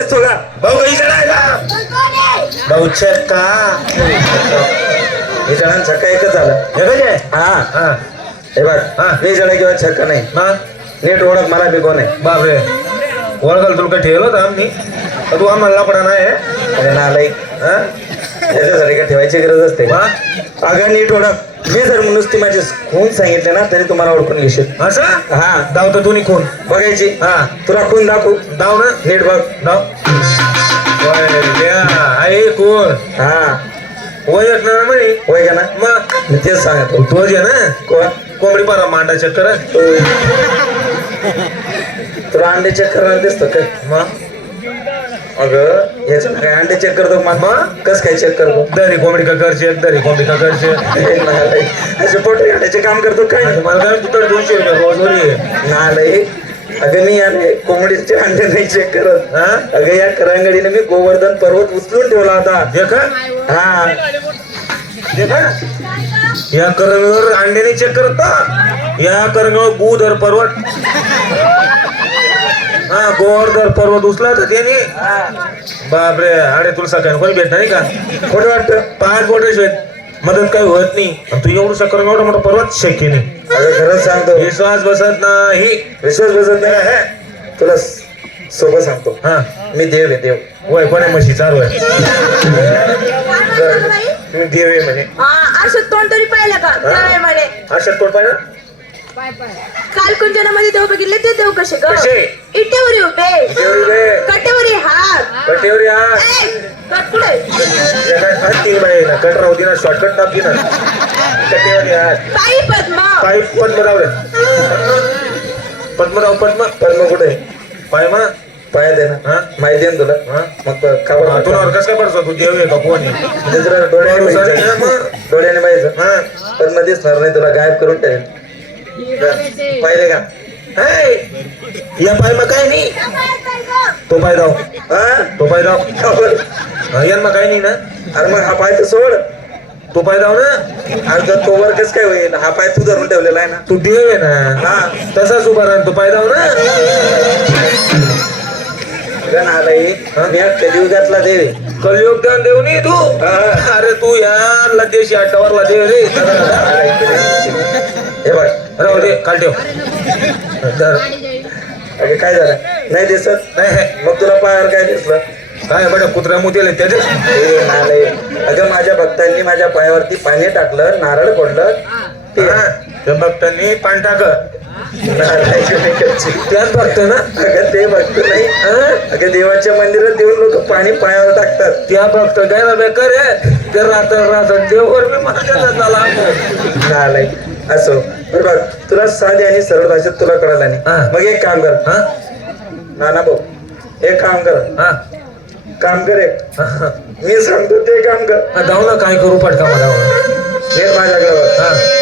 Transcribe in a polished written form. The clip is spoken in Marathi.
भाऊ काही जण आहे का भाऊ चक्का हे जणांना छक्का एकच झालं हे काय हा हे बघ हे जण किंवा छक्का नाही नीट ओळख मला बी कोण आहे बापरे ओळखाल तुला ठेवलं होतं आम्ही तू आम्हाला लाकडा नाही अरे नालायक याच्यासाठी का ठेवायची गरज असते अगं नीट ओळख मी जर नुसती माझी खून सांगितले ना तरी तुम्हाला ओळखून घेशील असं हा धावतो दोन्ही खून बघायची हा तुला खून दाखवू धाव ना नीट बघ धाव आहे कोण हा वय असणार म्हणे होय का ना मग मी तेच सांगतो तोच आहे ना कोण कोंबडी पारा मांडा चक्कर तुला अंडे चेक करणार दिसतो काय मग अगं याच्या काय अंडे चेक करतो मग कस काय चेक करतो दरी कोंबडी का करचे दरी कोंबडी का करचे असे पोटे अंड्याचे काम करतो काय मला काय तुला 200 रुपये रोज नाही अगं मी याने कोंबडीचे अंडे नाही चेक करत अगं या करंगडीने मी गोवर्धन पर्वत उचलून ठेवला होता देखा हा देखा या करंगवर अंड्याने चेक करत या करंगवर गुदर पर्वत हा गोवर्धन पर्वत उचला तर त्याने बापरे अरे तुला सगळ्यांना कोणी भेटणार नाही का खोटं वाटतं 5 बोटे शेत मदत काही होत नाही आणि तू एवढं सकर एवढा मोठा पर्वत शक्य नाही अगं खरंच सांगतो विश्वास बसत नाही विश्वास बसत नाही तुला सोबत सांगतो हा मी देव आहे देव वय कोण्या म्हशी चालू आहे मी देव आहे म्हणे असं तोंड तरी पाहिलं का त्यावेळी म्हणे अशा तोड पाहिजे काल कुंजनामध्ये देव बघितले ते देव कसे ग कसे? इटेवर उभे इटेवर उभे. कटेवर हात कटेवर या कट पुढे तीन बाई ना कट राहू ना शॉर्टकट टाकी ना कटेवर या पायी पद्मा पाय पद्मराव रे पद्मराव पद्म कुठे पाय मा पाया दे ना माहिती आहे ना तुला मग खबर तुला कसं काय पडतो तू देव आहे का कोण आहे म्हणजे तुला डोळ्याने डोळ्याने पाहिजे पण मध्ये दिसणार नाही तुला गायब करून ठेवेल पाहिले का या पाय मग काय नाही तो पाय दाव तो पाय दाव यान मग काय नाही ना अरे मग हा पाय तर सोड तो पाय दाव ना अरे जर तो वर कस काय होईल हा पाय तू धरून ठेवलेला आहे ना तू देव आहे ना हा तसाच उभा राहा तो पाय दाव ना आलाय मी कलियुगातला देव आहे कलियुग दान देव नाही तू अरे तू या लदेशी आठवरला देव रे हे बघ राहू दे काल ठेव अगे काय झालं नाही दिसत नाही मग तुला पायावर काय दिसलं काय बघा कुत्रा मुतेल त्याचे अगं माझ्या भक्तांनी माझ्या पायावरती पाणी टाकलं नारळ पडलं ते भक्तांनी पाणी टाक त्याच भक्त ना अगं ते भक्त नाही अगं देवाच्या मंदिरात देऊन लोक पाणी पायावर टाकतात त्या भक्त काय ना बेकार आहे ते रात्र देववर मी मला नाही असो बरं बघ तुला साधी आणि सरळ भाषेत तुला कळाला नाही मग एक काम कर ना भाऊ एक काम कर काम कर एक मी सांगतो ते काम कर जाऊ ना काय करू पटका मला माझ्याकडे